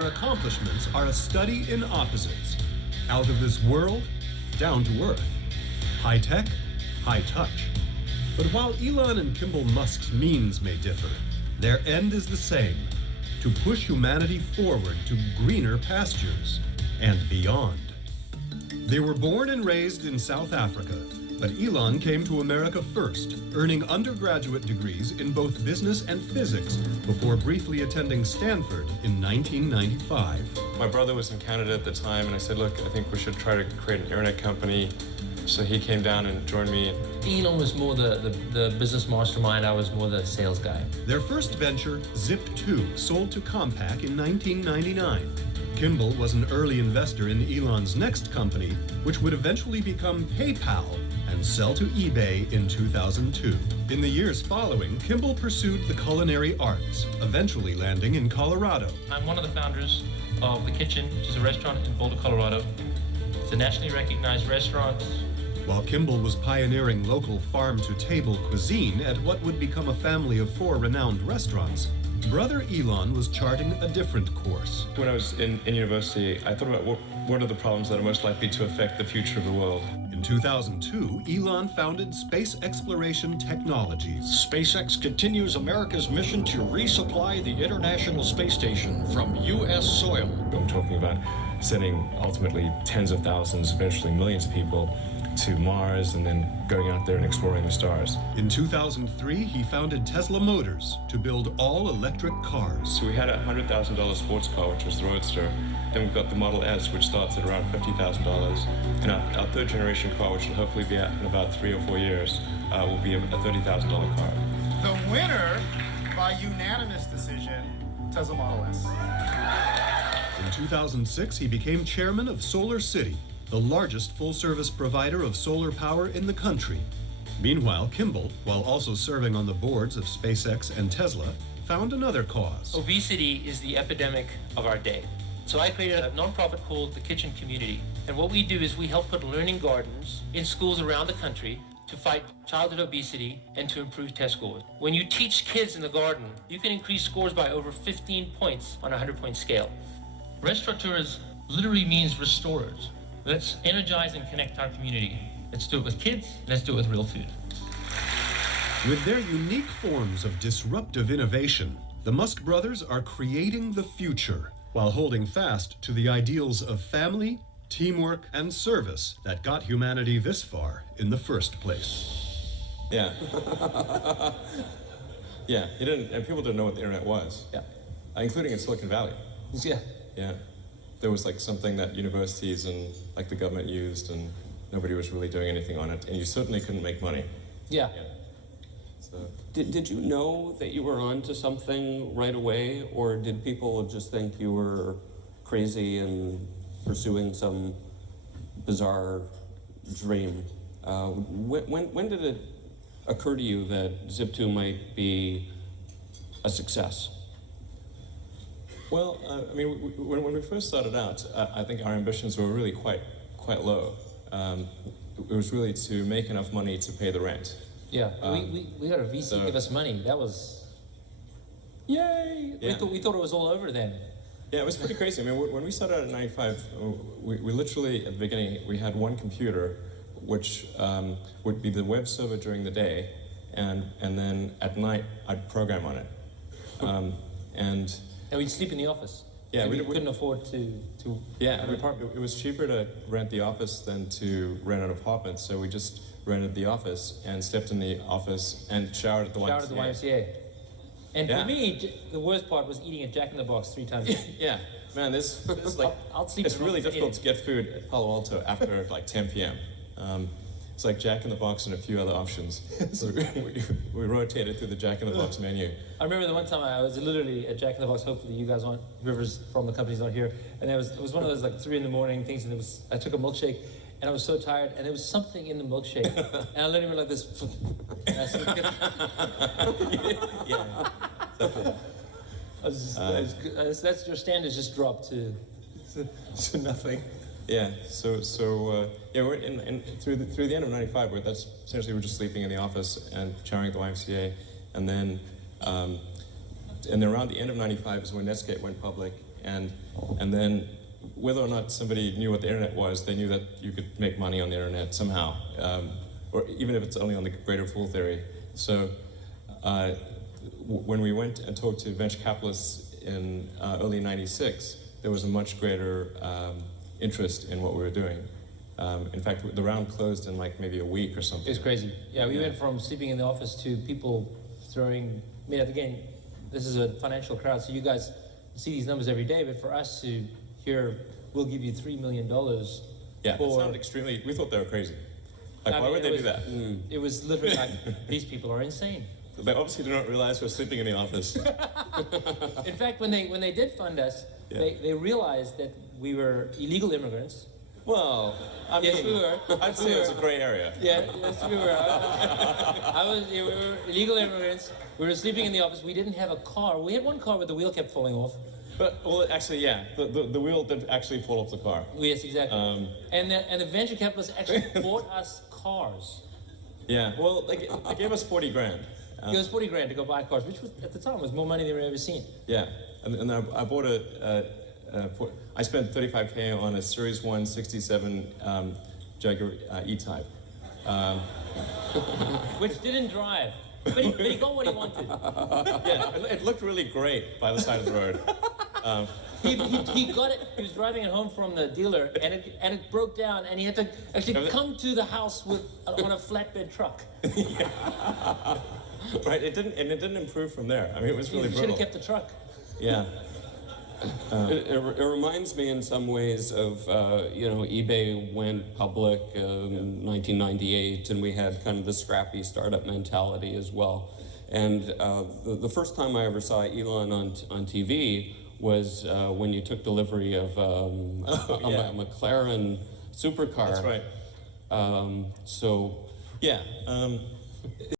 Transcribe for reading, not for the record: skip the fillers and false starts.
Our accomplishments are a study in opposites. Out of this world, down to earth. High tech, high touch. But while Elon and Kimbal Musk's means may differ, their end is the same: to push humanity forward to greener pastures and beyond. They were born and raised in South Africa, but Elon came to America first, earning undergraduate degrees in both business and physics before briefly attending Stanford in 1995. My brother was in Canada at the time, and I said, look, I think we should try to create an internet company. So he came down and joined me. Elon was more the business mastermind. I was more the sales guy. Their first venture, Zip2, sold to Compaq in 1999. Kimbal was an early investor in Elon's next company, which would eventually become PayPal and sell to eBay in 2002. In the years following, Kimbal pursued the culinary arts, eventually landing in Colorado. I'm one of the founders of The Kitchen, which is a restaurant in Boulder, Colorado. It's a nationally recognized restaurant. While Kimbal was pioneering local farm-to-table cuisine at what would become a family of 4 renowned restaurants, brother Elon was charting a different course. When I was in university, I thought about what are the problems that are most likely to affect the future of the world. In 2002, Elon founded Space Exploration Technologies. SpaceX continues America's mission to resupply the International Space Station from U.S. soil. I'm talking about sending ultimately tens of thousands, eventually millions of people to Mars and then going out there and exploring the stars. In 2003, he founded Tesla Motors to build all-electric cars. So we had a $100,000 sports car, which was the Roadster. Then we've got the Model S, which starts at around $50,000. And our third generation car, which will hopefully be out in about 3 or 4 years, will be a $30,000 car. The winner, by unanimous decision, Tesla Model S. In 2006, he became chairman of Solar City, the largest full-service provider of solar power in the country. Meanwhile, Kimbal, while also serving on the boards of SpaceX and Tesla, found another cause. Obesity is the epidemic of our day. So I created a nonprofit called The Kitchen Community. And what we do is we help put learning gardens in schools around the country to fight childhood obesity and to improve test scores. When you teach kids in the garden, you can increase scores by over 15 points on a 100-point scale. Restaurateurs literally means restorers. Let's energize and connect our community. Let's do it with kids, let's do it with real food. With their unique forms of disruptive innovation, the Musk brothers are creating the future while holding fast to the ideals of family, teamwork, and service that got humanity this far in the first place. Yeah. Yeah, and people didn't know what the internet was. Yeah. Including in Silicon Valley. Yeah. Yeah. There was like something that universities and like the government used, and nobody was really doing anything on it, and you certainly couldn't make money. Yeah. So Did you know that you were onto something right away, or did people just think you were crazy and pursuing some bizarre dream? When did it occur to you that Zip2 might be a success? Well, I mean, when we first started out, I think our ambitions were really quite low. It was really to make enough money to pay the rent. Yeah, we got a VC give us money. That was, yay! Yeah. We thought it was all over then. Yeah, it was pretty crazy. I mean, when we started out in '95, we literally, at the beginning, we had one computer, which would be the web server during the day, and then at night, I'd program on it. And we'd sleep in the office. Yeah, we couldn't afford to yeah, have an apartment. it was cheaper to rent the office than to rent an apartment, so we just rented the office and slept in the office and showered at the YMCA. Showered at the YMCA. And Yeah. for me, the worst part was eating a Jack in the Box 3 times a day. Yeah, man, this like I'll sleep it's in the really office difficult to eating. get food at Palo Alto after like 10 p.m. It's like Jack in the Box and a few other options. So we rotated through the Jack in the Box menu. I remember the one time I was literally at Jack in the Box. Hopefully you guys aren't, whoever's from the company's not here. And it was one of those like 3 a.m. things, and I took a milkshake, and I was so tired, and there was something in the milkshake, and I literally went like this. And I sort of Yeah. that's your standards just dropped to nothing. Yeah. So yeah, we're through the end of '95. That's essentially we're just sleeping in the office and showering at the YMCA, and then around the end of '95 is when Netscape went public, and then whether or not somebody knew what the internet was, they knew that you could make money on the internet somehow, or even if it's only on the greater fool theory. So when we went and talked to venture capitalists in early '96, there was a much greater interest in what we were doing. In fact, the round closed in like maybe a week or something. It's crazy. Yeah, we went from sleeping in the office to people throwing, I mean, again, this is a financial crowd, so you guys see these numbers every day, but for us to hear, we'll give you $3 million. Yeah, that sounded extremely, we thought they were crazy. Like, why would they do that? It was literally like, these people are insane. They obviously do not realize we're sleeping in the office. In fact, when they did fund us, they realized that we were illegal immigrants. Well, I mean, Yes, we were. I'd say it was a gray area. Yeah, yes, we were. We were illegal immigrants. We were sleeping in the office. We didn't have a car. We had one car, but the wheel kept falling off. But, well, actually, yeah, the wheel did actually fall off the car. Yes, exactly. And the venture capitalists actually bought us cars. Yeah, well, they gave us 40 grand. It was 40 grand to go buy cars, which was, at the time was more money than we'd ever seen. Yeah, and I bought I spent 35K on a Series 1 67 Jaguar E-Type. Which didn't drive. But he got what he wanted. Yeah, it looked really great by the side of the road. He got it. He was driving it home from the dealer, and it broke down, and he had to actually come to the house on a flatbed truck. Right. It didn't improve from there. I mean, it was really brutal. Should have kept the truck. Yeah. It reminds me in some ways of, eBay went public in 1998, and we had kind of the scrappy startup mentality as well. And the first time I ever saw Elon on TV was when you took delivery of a McLaren supercar. That's right. So. Yeah.